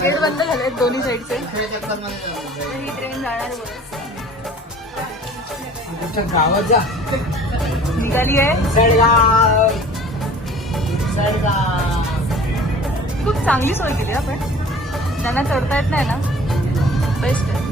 Gate बंद झाले दोन्ही साईडचे. ही ट्रेन जाणार गावात जा निघाली आहे. सडगाव खूप चांगली सोय केली आपण. त्यांना चढता येत नाही ना, बेस्ट आहे.